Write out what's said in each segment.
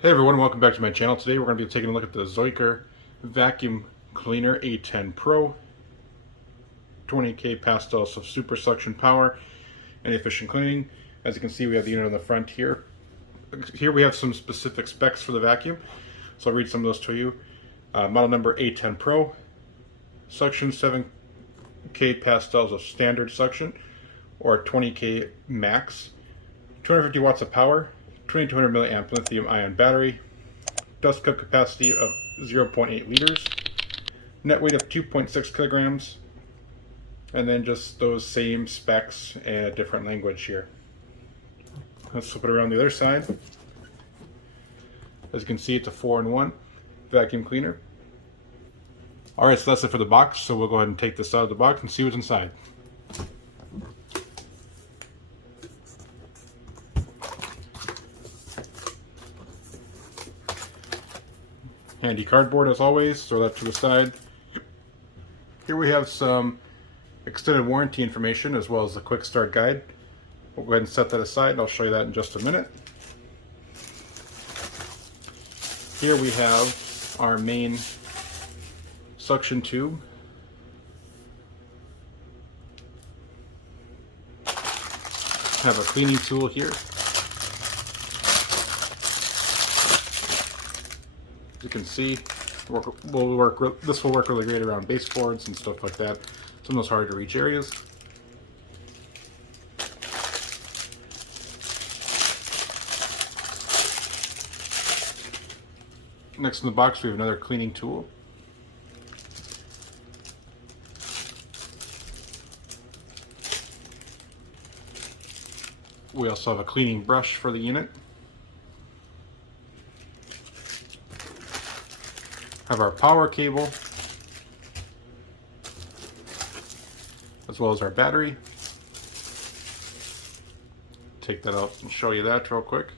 Hey everyone, welcome back to my channel. Today we're going to be taking a look at the Zoker Vacuum Cleaner A10 Pro. 20K pastels of super suction power and efficient cleaning. As you can see, we have the unit on the front here. Here we have some specific specs for the vacuum, so I'll read some of those to you. Model number A10 Pro. Suction 7K pastels of standard suction, or 20K max. 250 watts of power. 2200 milliamp lithium ion battery, dust cup capacity of 0.8 liters, net weight of 2.6 kilograms, and then just those same specs and a different language here. Let's flip it around the other side. As you can see, it's a 4-in-1 vacuum cleaner. Alright, so that's it for the box, so we'll go ahead and take this out of the box and see what's inside. Handy cardboard as always, throw that to the side. Here we have some extended warranty information as well as a quick start guide. We'll go ahead and set that aside and I'll show you that in just a minute. Here we have our main suction tube. Have a cleaning tool here. As you can see, this will work really great around baseboards and stuff like that. Some of those hard to reach areas. Next in the box we have another cleaning tool. We also have a cleaning brush for the unit. Have our power cable, as well as our battery. Take that out and show you that real quick.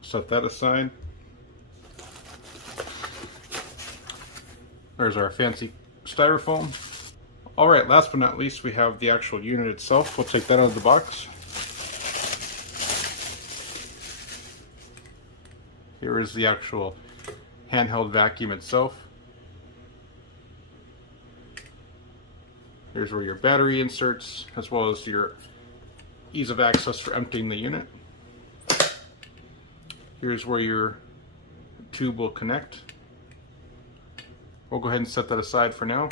Set that aside. There's our fancy styrofoam. Alright, last but not least, we have the actual unit itself. We'll take that out of the box. Here is the actual handheld vacuum itself. Here's where your battery inserts, as well as your ease of access for emptying the unit. Here's where your tube will connect. We'll go ahead and set that aside for now.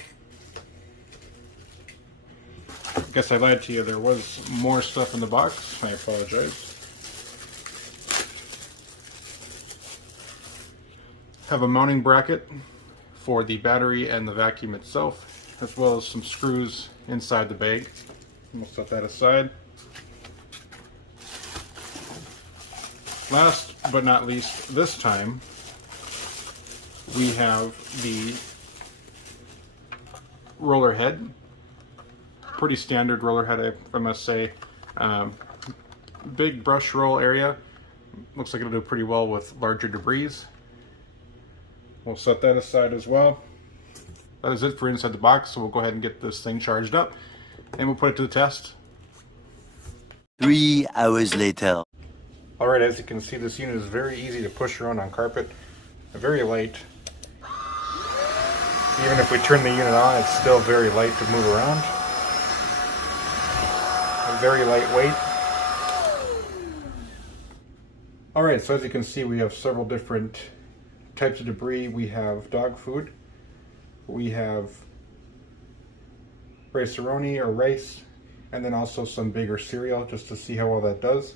I guess I lied to you, there was more stuff in the box. I apologize. Have a mounting bracket for the battery and the vacuum itself, as well as some screws inside the bag. We'll set that aside. Last but not least, this time, we have the roller head. Pretty standard roller head, I must say. Big brush roll area. Looks like it'll do pretty well with larger debris. We'll set that aside as well. That is it for inside the box, so we'll go ahead and get this thing charged up and we'll put it to the test. 3 hours later. Alright, as you can see, this unit is very easy to push around on carpet. Very light. Even if we turn the unit on, it's still very light to move around. Very lightweight. Alright, so as you can see, we have several different types of debris. We have dog food, we have rice-a-roni or rice, and then also some bigger cereal, just to see how well that does.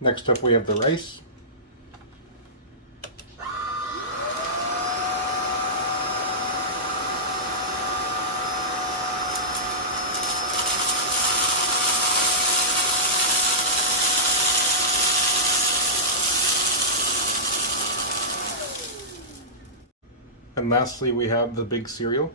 Next up we have the rice. And lastly, we have the big cereal.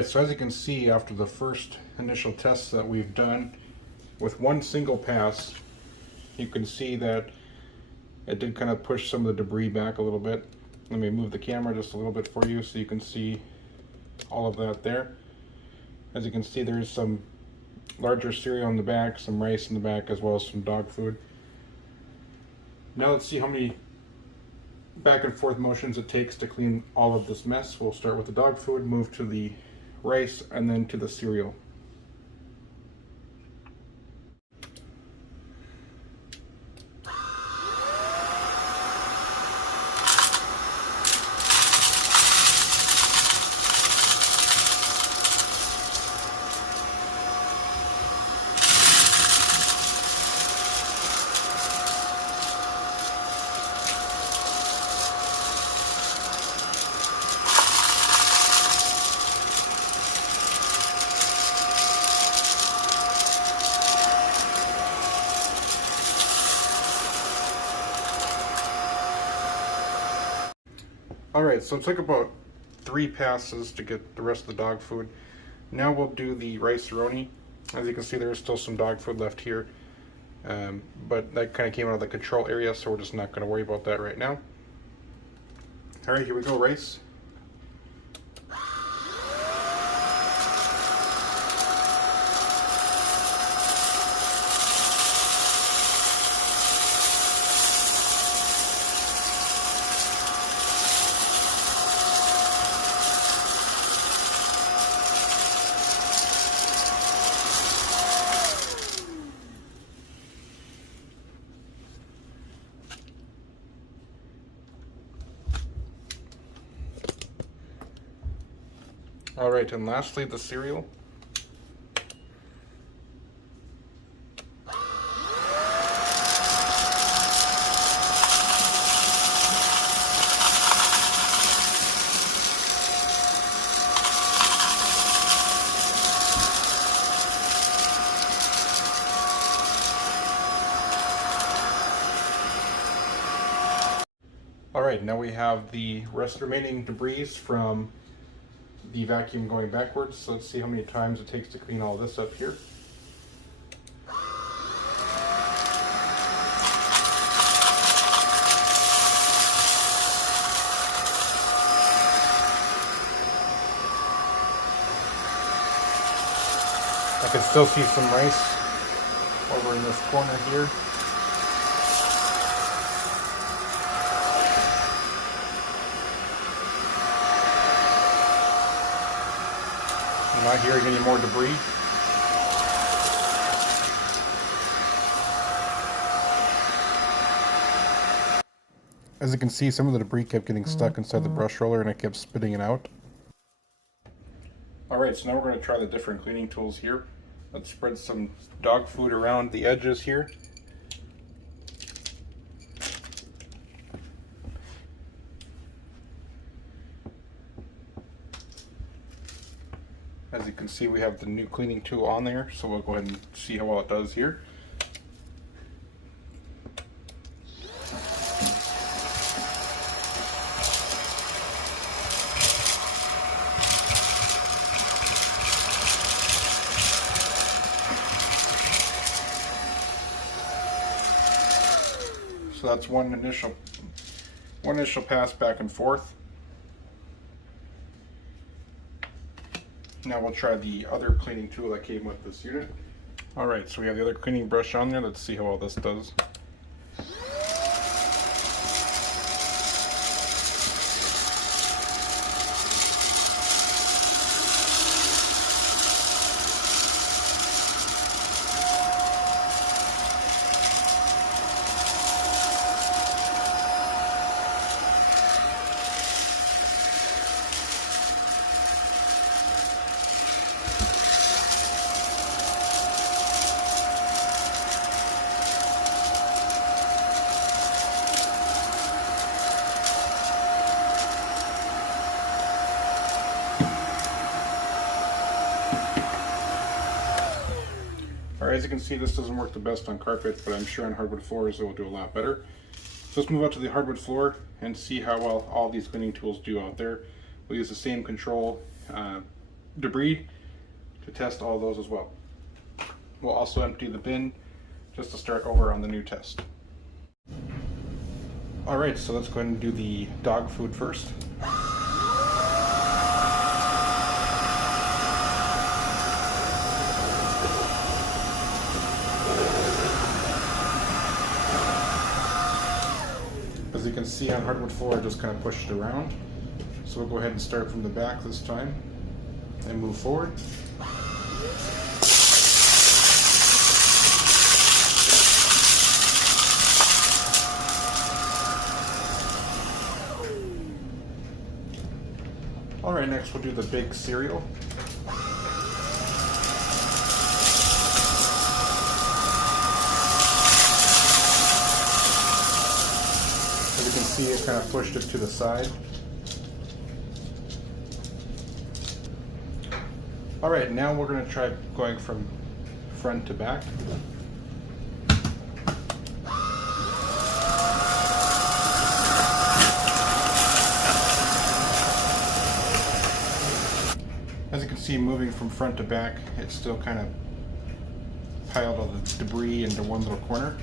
Alright, so as you can see, after the first initial tests that we've done, with one single pass, you can see that it did kind of push some of the debris back a little bit. Let me move the camera just a little bit for you so you can see all of that there. As you can see, there's some larger cereal in the back, some rice in the back, as well as some dog food. Now let's see how many back and forth motions it takes to clean all of this mess. We'll start with the dog food, move to the rice, and then to the cereal. Alright, so it took about 3 passes to get the rest of the dog food. Now we'll do the rice-a-roni. As you can see, there is still some dog food left here. But that kind of came out of the control area, so we're just not going to worry about that right now. Alright, here we go, rice. Alright, and lastly, the cereal. Alright, now we have the remaining debris from the vacuum going backwards, so let's see how many times it takes to clean all this up here. I can still see some rice over in this corner here. I'm not hearing any more debris. As you can see, some of the debris kept getting stuck inside the brush roller and I kept spitting it out. Alright, so now we're going to try the different cleaning tools here. Let's spread some dog food around the edges here. As you can see, we have the new cleaning tool on there, so we'll go ahead and see how well it does here. So that's one initial pass back and forth. Now we'll try the other cleaning tool that came with this unit. Alright, so we have the other cleaning brush on there. Let's see how well this does. Alright, as you can see, this doesn't work the best on carpet, but I'm sure on hardwood floors it will do a lot better. So let's move out to the hardwood floor and see how well all these cleaning tools do out there. We'll use the same control debris to test all those as well. We'll also empty the bin just to start over on the new test. Alright, so let's go ahead and do the dog food first. As you can see on hardwood floor, I just kind of pushed it around. So we'll go ahead and start from the back this time and move forward. Alright, next we'll do the big cereal. As you can see, I kind of pushed it to the side. Alright, now we're going to try going from front to back. As you can see, moving from front to back, it's still kind of piled all the debris into one little corner.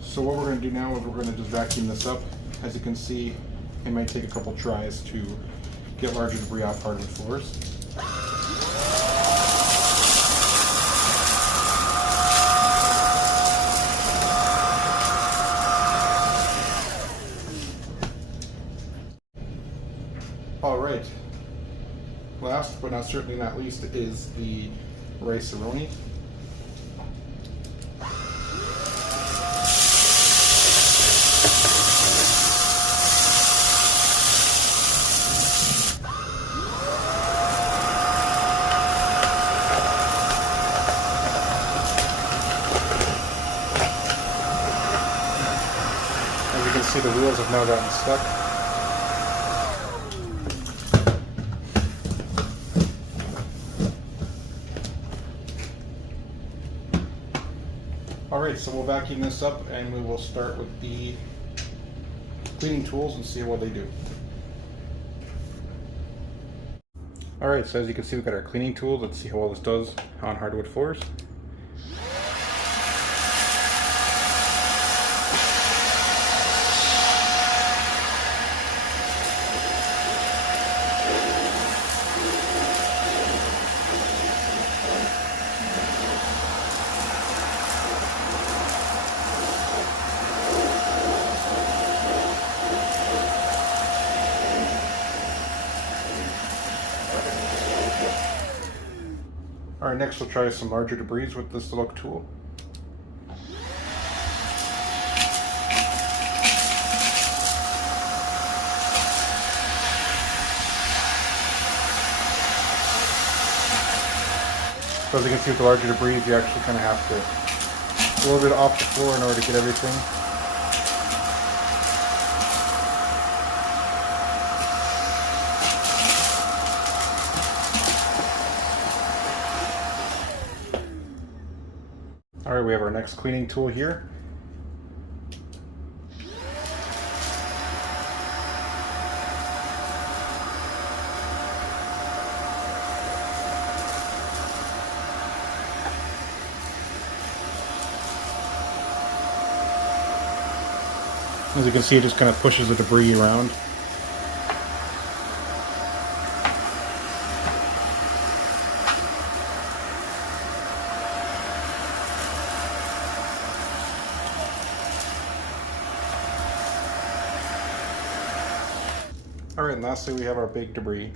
So what we're going to do now is we're going to just vacuum this up. As you can see, it might take a couple tries to get larger debris off hardwood floors. Alright, last but not certainly not least is the rice-a-roni. As you can see, the wheels have now gotten stuck. Alright, so we'll vacuum this up and we will start with the cleaning tools and see what they do. Alright, so as you can see, we've got our cleaning tools. Let's see how well this does on hardwood floors. Alright, next we'll try some larger debris with this little tool. So as you can see with the larger debris, you actually kind of have to load it off the floor in order to get everything. Alright, we have our next cleaning tool here. As you can see, it just kind of pushes the debris around. Alright, and lastly we have our big debris.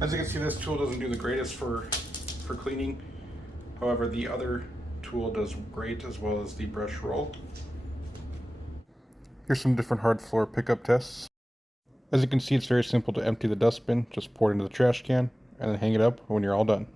As you can see, this tool doesn't do the greatest for cleaning. However, the other tool does great, as well as the brush roll. Here's some different hard floor pickup tests. As you can see, it's very simple to empty the dustbin. Just pour it into the trash can and then hang it up when you're all done.